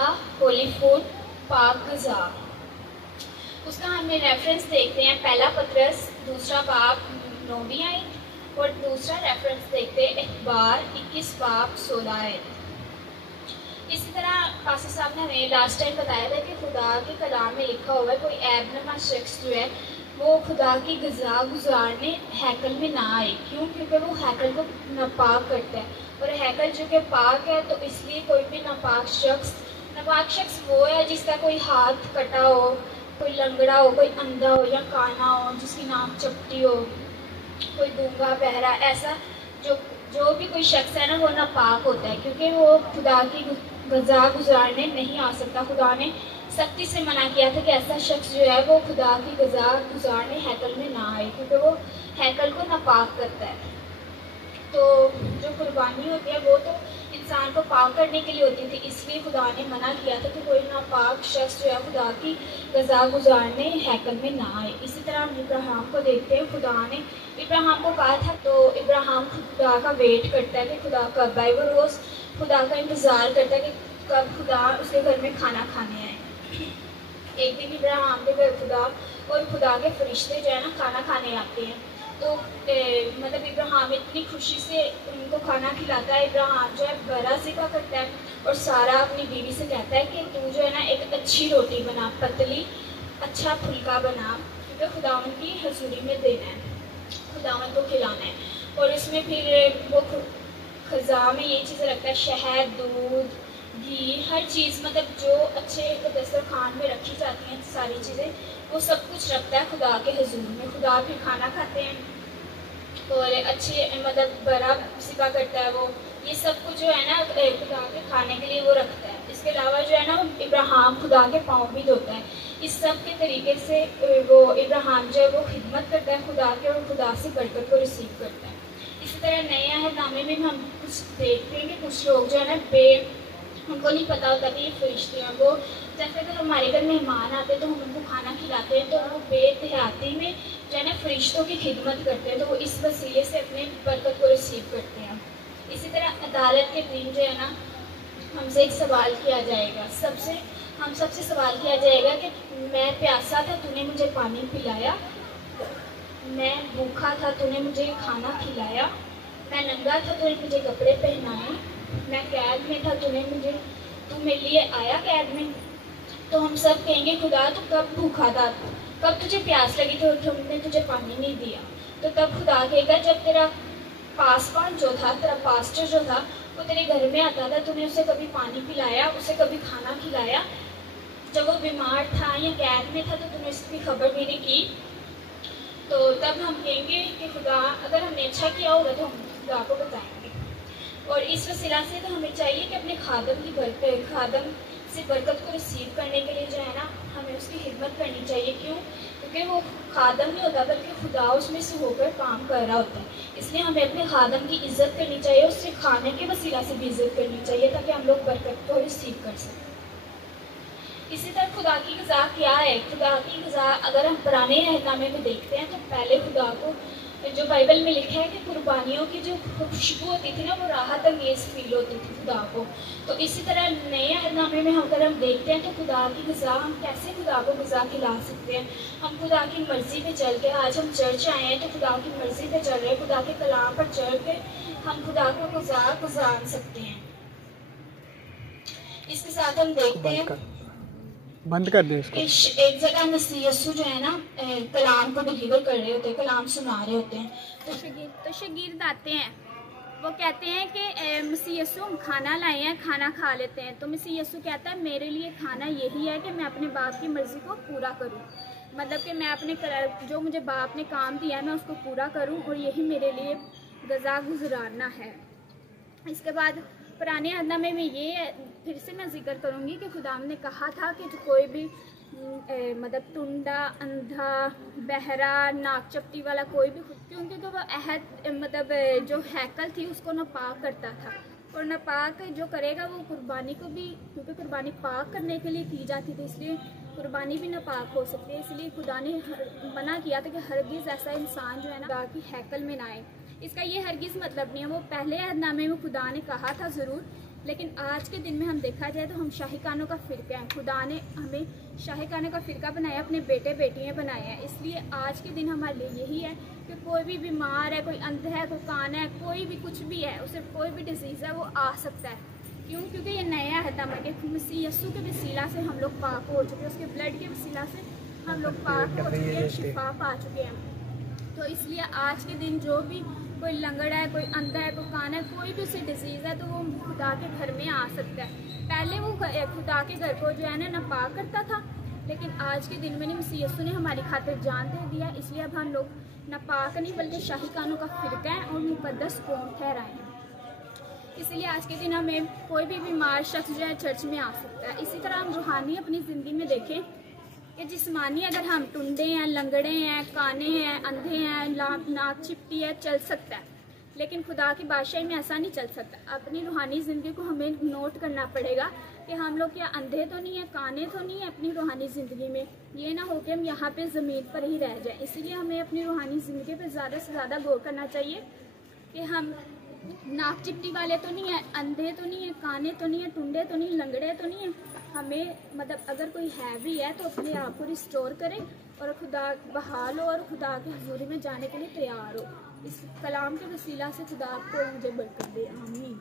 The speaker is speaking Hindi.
तबीहा, होली फूड, पाक ग़िज़ा। उसका हमें रेफरेंस देखते हैं, पहला पतरस दूसरा बाब 9वीं आयत और दूसरा रेफरेंस देखते हैं इख़बार 21 बाब 16 आयत। इसी तरह पासा साहब ने हमें लास्ट टाइम बताया था कि खुदा के कलाम में लिखा हुआ है कोई ऐबनुमा शख्स जो है वो खुदा की ग़िज़ा गुजारने हैकल में ना आए। क्यों? क्योंकि वो हैकल को नापाक करता है और हैकल जो कि पाक है, तो इसलिए कोई भी नापाक शख्स वो है जिसका कोई हाथ कटा हो, कोई लंगड़ा हो, कोई अंधा हो या काना हो, जिसकी नाक चपटी हो, कोई गूंगा बहरा, ऐसा जो भी कोई शख्स है ना वो नापाक होता है, क्योंकि वो खुदा की ग़िज़ा गुजारने नहीं आ सकता। खुदा ने सख्ती से मना किया था कि ऐसा शख्स जो है वो खुदा की ग़िज़ा गुजारने हैकल में ना आए, क्योंकि वो हैकल को नापाक करता है। तो जो कुर्बानी होती है वो तो इंसान को पाक करने के लिए होती थी, इसलिए खुदा ने मना किया था कि कोई नापाक शख्स जो है खुदा की ग़िज़ा गुजारने हैकल में ना आए। इसी तरह हम इब्राहिम को देखते हैं, खुदा ने इब्राहिम को कहा था, तो इब्राहिम खुदा का वेट करता है कि खुदा कब आए। वो रोज़ खुदा का इंतज़ार करता है कि कब खुदा उसके घर में खाना खाने आए। एक दिन इब्राहिम के घर खुदा और खुदा के फरिश्ते जो है ना खाना खाने आते हैं, तो मतलब इब्राहिम इतनी खुशी से उनको खाना खिलाता है। इब्राहिम जो है बड़ा ज़िक्र करता है और सारा अपनी बीवी से कहता है कि तू जो है ना एक अच्छी रोटी बना, पतली अच्छा फुल्का बना, क्योंकि खुदावन की हजूरी में देना है, खुदावन को खिलाना है। और इसमें फिर वो खज़ा में ये चीज़ें रखता है, शहद, दूध, घी, हर चीज़, मतलब जो अच्छे दस्तरखान में रखी जाती हैं सारी चीज़ें, वो सब कुछ रखता है खुदा के हुजूर में। खुदा फिर खाना खाते हैं और अच्छे मतलब बड़ा सिपा करता है। वो ये सब कुछ जो है ना खुदा के खाने के लिए वो रखता है। इसके अलावा जो है ना इब्राहिम खुदा के पाँव भी धोता है। इस सब के तरीके से वो इब्राहिम जो है वो खिदमत करता है खुदा के और खुदा से बरकत को रिसीव करता है। इसी तरह नए अहदनामे में हम कुछ देखते हैं कि कुछ लोग जो है ना उनको नहीं पता होता कि ये फरिश्ते हैं। वो जैसे अगर हमारे घर मेहमान आते हैं तो हम उनको खाना खिलाते हैं, तो वो बेदेहाती में जो है ना फरिश्तों की खिदमत करते हैं, तो वो इस वसीले से अपने बरकत को रिसीव करते हैं। इसी तरह अदालत के दिन जो है ना हमसे एक सवाल किया जाएगा, हम सबसे सवाल किया जाएगा कि मैं प्यासा था, तूने मुझे पानी पिलाया, मैं भूखा था, तूने मुझे खाना खिलाया, मैं नंगा था, तूने मुझे कपड़े पहनाए, मैं कैद में था, तू मेरे लिए आया कैद में। तो हम सब कहेंगे खुदा तू कब भूखा था, कब तुझे प्यास लगी तो हमने तुझे पानी नहीं दिया। तो तब खुदा कहेगा जब तेरा पासवान जो था, तेरा पास्टर जो था, वो तेरे घर में आता था, तूने उसे कभी पानी पिलाया, उसे कभी खाना खिलाया। जब वो बीमार था या कैद में था तो तूने इसकी खबर भी नहीं की। तो तब हम कहेंगे कि खुदा अगर हमने अच्छा किया होगा तो हम खुदा को बताएंगे। और इस वसीला से तो हमें चाहिए कि अपने खादम से बरकत को रिसीव करने के लिए जो है ना हमें उसकी खिदमत करनी चाहिए। क्यों? क्योंकि वो खादम नहीं होता बल्कि खुदा उसमें से होकर काम कर रहा होता है। इसलिए हमें अपने खादम की इज़्ज़त करनी चाहिए, उससे खाने के वसीला से भी इज़्ज़त करनी चाहिए ताकि हम लोग बरकत को रिसीव कर सकें। इसी तरह खुदा की ग़िज़ा क्या है? खुदा की ग़िज़ा अगर हम पुराने अहदनामे में देखते हैं तो पहले खुदा को जो बाइबल में लिखा है कि कुर्बानियों की जो खुशबू होती थी ना वो राहत अंगेज़ फील होती थी खुदा को। तो इसी तरह नए अहदनामे में अगर हम देखते हैं तो खुदा की ग़िज़ा हम कैसे खुदा को ग़िज़ा खिला सकते हैं। हम खुदा की मर्ज़ी पे चल के, आज हम चर्च आए हैं तो खुदा की मर्ज़ी पे चल रहे हैं, खुदा के कलाम पर चल के हम खुदा को ग़िज़ा गुजार सकते हैं। इसके साथ हम देखते हैं बंद कर दे इसको। एक जगह मसीह यीशु जो है ना कलाम को डिलीवर कर रहे होते हैं, कलाम सुना रहे होते हैं, तो शागिर्द आते हैं, वो कहते हैं कि मसीह यीशु हम खाना लाए हैं, खाना खा लेते हैं। तो मसीह यीशु कहता है मेरे लिए खाना यही है कि मैं अपने बाप की मर्ज़ी को पूरा करूं, मतलब कि मैं अपने जो मुझे बाप ने काम दिया है मैं उसको पूरा करूं और यही मेरे लिए ग़िज़ा गुज़राना है। इसके बाद पुराने अहदनामे में ये फिर से मैं जिक्र करूँगी कि खुदा ने कहा था कि जो कोई भी मतलब टुंडा, अंधा, बहरा, नाक चपटी वाला कोई भी, क्योंकि तो वो मतलब जो हैकल थी उसको नापाक करता था और नापाक जो करेगा वो कुर्बानी को भी, क्योंकि कुर्बानी पाक करने के लिए की जाती थी इसलिए कुर्बानी भी नापाक हो सकती है। इसलिए खुदा ने मना किया था कि हरगिज़ ऐसा इंसान जो है ना खुदा की हैकल में ना आए। इसका ये हरगिज़ मतलब नहीं है। वो पहले अहदनामे में खुदा ने कहा था ज़रूर लेकिन आज के दिन में हम देखा जाए तो हम शाहिकानों का फ़िरका है। खुदा ने हमें शाहिकानों का फ़िरका बनाया, अपने बेटे बेटियां बनाए हैं। इसलिए आज के दिन हमारे लिए यही है कि कोई भी बीमार है, कोई अंध है, कोई कान है, कोई भी कुछ भी है, उसे कोई भी डिजीज़ है वो आ सकता है। क्यों? क्योंकि ये नया अहदम है कि मसीह यस्सु के वसीला से हम लोग पाक हो चुके हैं, उसके ब्लड के वसीला से हम लोग पाक हो चुके हैं, शिफा पा चुके हैं। तो इसलिए आज के दिन जो भी कोई लंगड़ा है, कोई अंधा है, कोई कान है, कोई भी उसे डिजीज़ है तो वो खुदा के घर में आ सकता है। पहले वो खुदा के घर को जो है ना नापाक करता था, लेकिन आज के दिन में नहीं, मसीह यस्सु ने हमारी खातिर जान दे दिया। इसलिए अब हम लोग नापाक नहीं बल्कि शाहिकानों का फ़िरका है और मुकद्दस कौम ठहराए हैं। इसलिए आज के दिन हमें कोई भी बीमार शख्स जो है चर्च में आ सकता है। इसी तरह हम रूहानी अपनी ज़िंदगी में देखें कि जिस्मानी अगर हम टुंडे हैं, लंगड़े हैं, काने हैं, अंधे हैं, नाक चिपटी है, चल सकता है, लेकिन खुदा की बादशाही में ऐसा नहीं चल सकता। अपनी रूहानी ज़िंदगी को हमें नोट करना पड़ेगा कि हम लोग क्या अंधे तो नहीं है, काने तो नहीं है अपनी रूहानी ज़िंदगी में। ये ना हो कि हम यहाँ पे ज़मीन पर ही रह जाए। इसीलिए हमें अपनी रूहानी ज़िंदगी पर ज़्यादा से ज़्यादा गौर करना चाहिए कि हम नाक चिपटी वाले तो नहीं है, अंधे तो नहीं है, काने तो नहीं है, टुंडे तो नहीं, लंगड़े तो नहीं है। हमें मतलब अगर कोई है भी है तो अपने आप को रिस्टोर करें और खुदा बहाल हो और खुदा की हजूरी में जाने के लिए तैयार हो। इस कलाम के वसीला से खुदा आपको मुझे बरकत दे। आमीन।